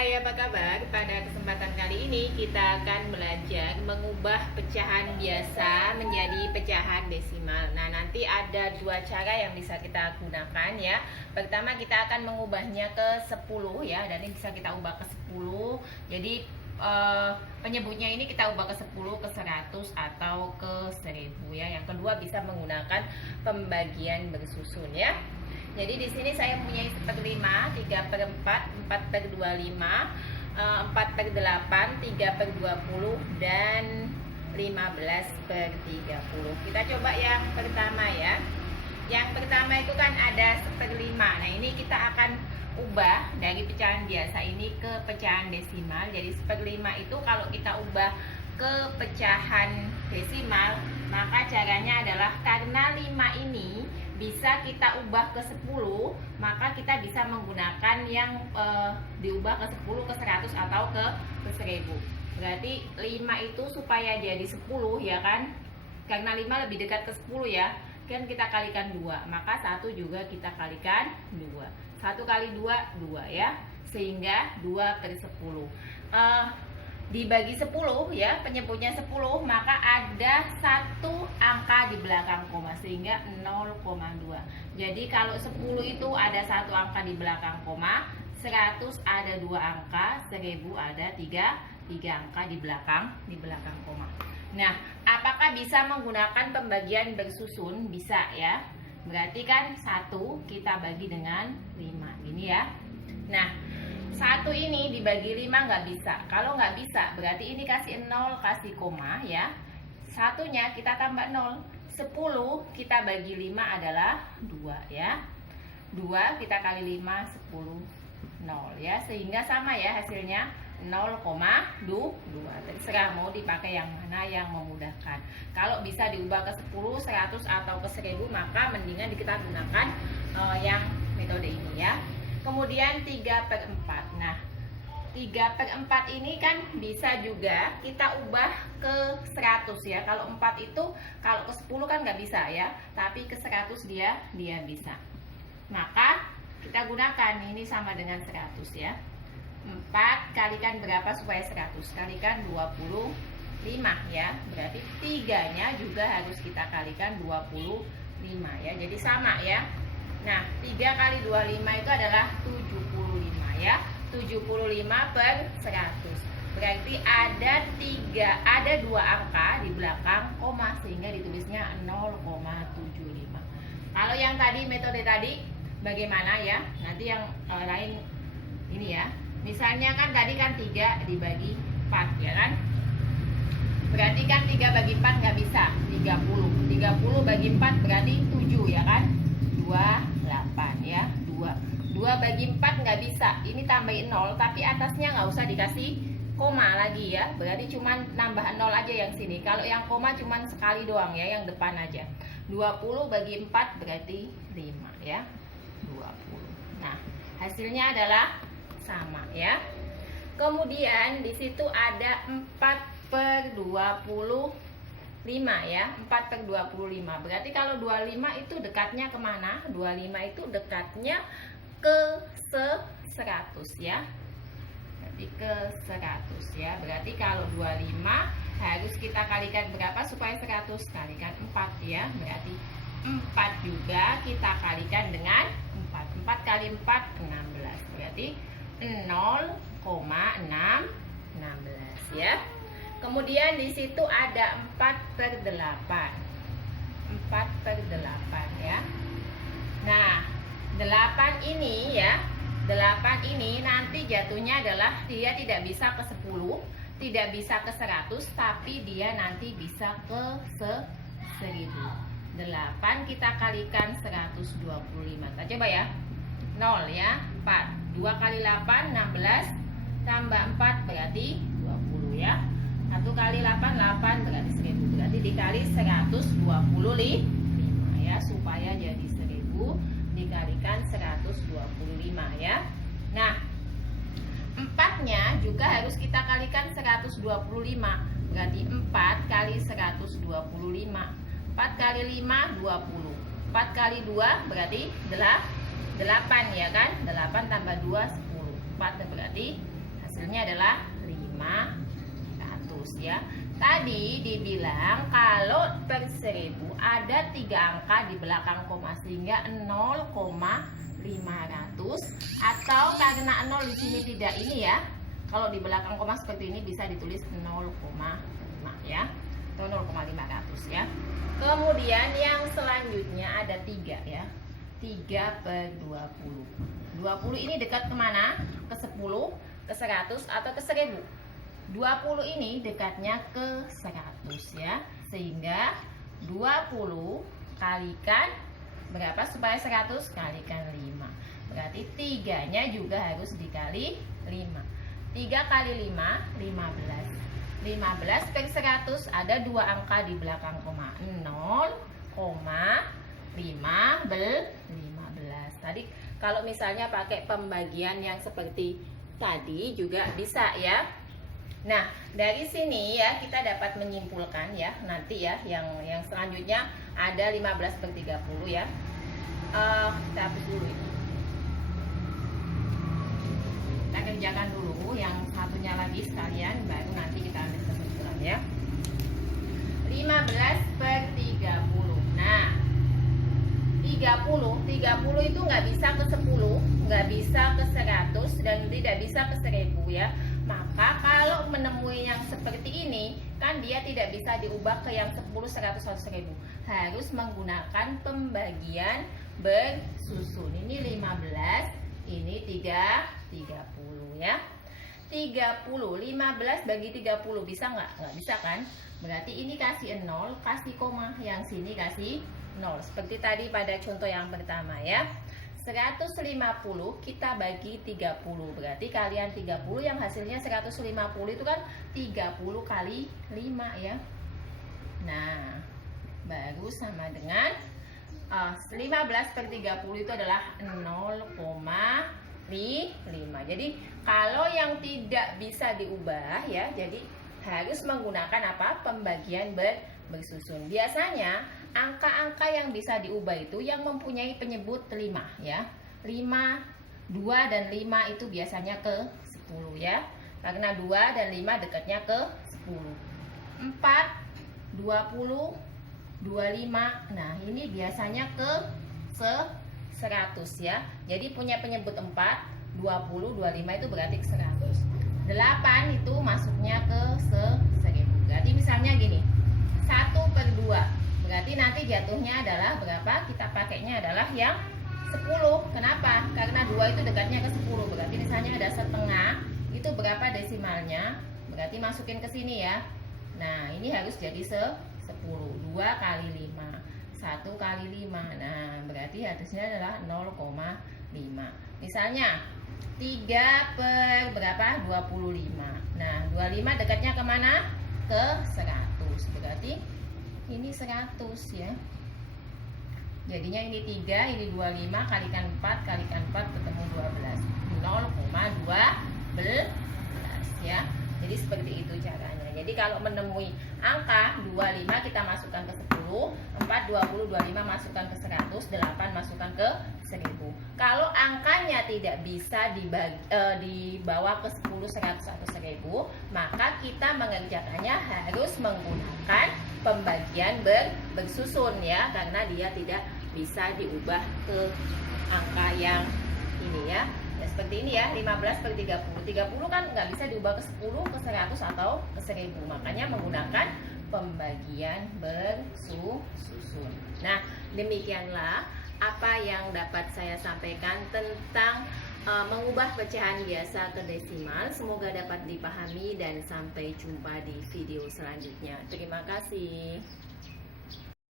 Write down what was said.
Hai, apa kabar? Pada kesempatan kali ini kita akan belajar mengubah pecahan biasa menjadi pecahan desimal. Nah, nanti ada dua cara yang bisa kita gunakan ya. Pertama, kita akan mengubahnya ke 10 ya, dan ini bisa kita ubah ke 10. Jadi penyebutnya ini kita ubah ke 10, ke 100 atau ke 1000 ya. Yang kedua bisa menggunakan pembagian bersusun ya. Jadi di sini saya mempunyai 1/5, 3/4, 4/25, 4/8, 3/20 dan 15/30. Kita coba yang pertama ya. Yang pertama itu kan ada 1/5. Nah, ini kita akan ubah dari pecahan biasa ini ke pecahan desimal. Jadi 1/5 itu kalau kita ubah ke pecahan desimal, maka caranya adalah karena 5 ini bisa kita ubah ke 10, maka kita bisa menggunakan yang diubah ke 10, ke 100 atau ke 1000. Berarti 5 itu supaya jadi 10 ya kan, karena 5 lebih dekat ke 10 ya kan, kita kalikan 2, maka 1 juga kita kalikan 2. 1 kali 2, 2 ya, sehingga 2/10. Dibagi 10 ya, penyebutnya 10, maka ada satu angka di belakang koma sehingga 0,2. Jadi kalau 10 itu ada satu angka di belakang koma, 100 ada 2 angka, 1000 ada 3 angka di belakang koma. Nah, apakah bisa menggunakan pembagian bersusun? Bisa ya. Berarti kan 1 kita bagi dengan 5 gini ya. Nah, 1 ini dibagi 5 nggak bisa. Kalau nggak bisa, berarti ini kasih 0, kasih koma ya. Satunya kita tambah 0. 10 kita bagi 5 adalah 2 ya. 2 kita kali 5, 10, 0 ya. Sehingga sama ya hasilnya 0,2. Terserah mau dipakai yang mana yang memudahkan. Kalau bisa diubah ke 10, 100 atau ke 1000, maka mendingan kita gunakan yang metode ini ya. Kemudian 3/4. Nah, 3/4 ini kan bisa juga kita ubah ke 100 ya. Kalau 4 itu, kalau ke 10 kan nggak bisa ya, tapi ke 100 dia bisa. Maka kita gunakan ini sama dengan 100 ya. 4 kalikan berapa supaya 100? Kalikan 25 ya. Berarti 3-nya juga harus kita kalikan 25 ya. Jadi sama ya. Nah, 3 kali 25 itu adalah 75 ya. 75/100. Berarti ada 2 angka di belakang koma sehingga ditulisnya 0,75. Kalau yang tadi metode tadi bagaimana ya? Nanti yang lain ini ya. Misalnya kan tadi kan 3 dibagi 4 ya kan? Berarti kan 3 bagi 4 nggak bisa, 30. 30 bagi 4 berarti 7 ya kan? 28 ya, 2 bagi 4 nggak bisa, ini tambahin 0, tapi atasnya nggak usah dikasih koma lagi ya, berarti cuman nambah 0 aja yang sini. Kalau yang koma cuman sekali doang ya, yang depan aja. 20 bagi 4 berarti 5 ya, 20. Nah, hasilnya adalah sama ya. Kemudian di situ ada 4/25 ya, 4/25. Berarti kalau 25 itu dekatnya kemana? 25 itu dekatnya ke 100 ya. Berarti ke 100 ya. Berarti kalau 25 harus kita kalikan berapa supaya 100? Kalikan 4 ya. Berarti 4 juga kita kalikan dengan 4. 4 kali 4 16. Berarti 0,16 ya. Kemudian di situ ada 4/8. 4/8 ya. Nah, 8 ini ya. 8 ini nanti jatuhnya adalah dia tidak bisa ke 10, tidak bisa ke 100, tapi dia nanti bisa ke 1000. 8 kita kalikan 125. Kita coba ya. 0 ya, 4. 2 kali 8 16 tambah 4 berarti 20 ya. 1 kali 8, 8 berarti 1000. Berarti dikali 125 ya, supaya jadi 1000 dikalikan 125 ya. Nah, 4-nya juga harus kita kalikan 125. Berarti 4 kali 125. 4 kali 5 20. 4 kali 2 berarti 8 ya kan. 8 tambah 2 10. 4 berarti hasilnya adalah 500 ya. Tadi dibilang kalau per 1000 ada 3 angka di belakang koma sehingga 0,500, atau karena 0 di sini tidak ini ya. Kalau di belakang koma seperti ini bisa ditulis 0,5 ya, atau 0,500 ya. Kemudian yang selanjutnya ada 3 ya. 3 per 20. 20 ini dekat kemana? Ke 10, ke 100, atau ke 1000? 20 ini dekatnya ke 100 ya. Sehingga 20 kalikan berapa supaya 100? Kalikan 5. Berarti 3-nya juga harus dikali 5. 3 kali 5, 15. 15 per 100 ada 2 angka di belakang koma. 0,15. Tadi kalau misalnya pakai pembagian yang seperti tadi juga bisa ya. Nah, dari sini ya kita dapat menyimpulkan ya, nanti ya yang selanjutnya ada 15 per 30 ya. Kita hapus dulu ini. Kita kerjakan dulu yang satunya lagi sekalian, baru nanti kita ambil kesimpulan ya. 15 per 30. Nah, 30 itu nggak bisa ke 10, nggak bisa ke 100, dan tidak bisa ke 1000 ya. Maka kalau menemui yang seperti ini, kan dia tidak bisa diubah ke yang 10, 100, atau 1000. Harus menggunakan pembagian bersusun. Ini 15, ini 30 ya. 30, 15 bagi 30 bisa nggak? Nggak bisa kan? Berarti ini kasih 0, kasih koma, yang sini kasih 0. Seperti tadi pada contoh yang pertama ya. 150 kita bagi 30, berarti kalian 30 yang hasilnya 150 itu kan 30 kali 5 ya. Nah, baru sama dengan 15 per 30 itu adalah 0,5. Jadi kalau yang tidak bisa diubah ya, jadi harus menggunakan apa? Pembagian bersusun. Biasanya angka-angka yang bisa diubah itu yang mempunyai penyebut 5 ya. 5, 2 dan 5 itu biasanya ke 10 ya. Karena 2 dan 5 dekatnya ke 10. 4, 20, 25. Nah, ini biasanya ke 100 ya. Jadi punya penyebut 4, 20, 25 itu berarti ke 100. 8 itu masuknya ke 1000. Berarti misalnya gini, 1 per 2. Berarti nanti jatuhnya adalah berapa? Kita pakainya adalah yang 10. Kenapa? Karena 2 itu dekatnya ke 10. Berarti misalnya ada setengah. Itu berapa desimalnya? Berarti masukin ke sini ya. Nah, ini harus jadi 10. 2 kali 5. 1 kali 5. Nah, berarti harusnya adalah 0,5. Misalnya 3 per berapa? 25. Nah, 25 dekatnya kemana? Ke 100. Berarti ini 100 ya. Jadinya ini 3, ini 25, kalikan 4, kalikan 4 ketemu 12. 0,12 ya. Jadi seperti itu caranya. Jadi kalau menemui angka 25 kita masukkan ke 10, 4, 20, 25 masukkan ke 100, 8 masukkan ke 1000. Kalau angkanya tidak bisa dibawa ke 10, 100, atau 1000, maka kita mengerjakannya harus menggunakan pembagian bersusun ya, karena dia tidak bisa diubah ke angka yang ini ya. Ya seperti ini ya, 15 per 30. 30 kan nggak bisa diubah ke 10, ke 100, atau ke 1000. Makanya menggunakan pembagian bersusun. Nah, demikianlah apa yang dapat saya sampaikan tentang mengubah pecahan biasa ke desimal. Semoga dapat dipahami dan sampai jumpa di video selanjutnya. Terima kasih.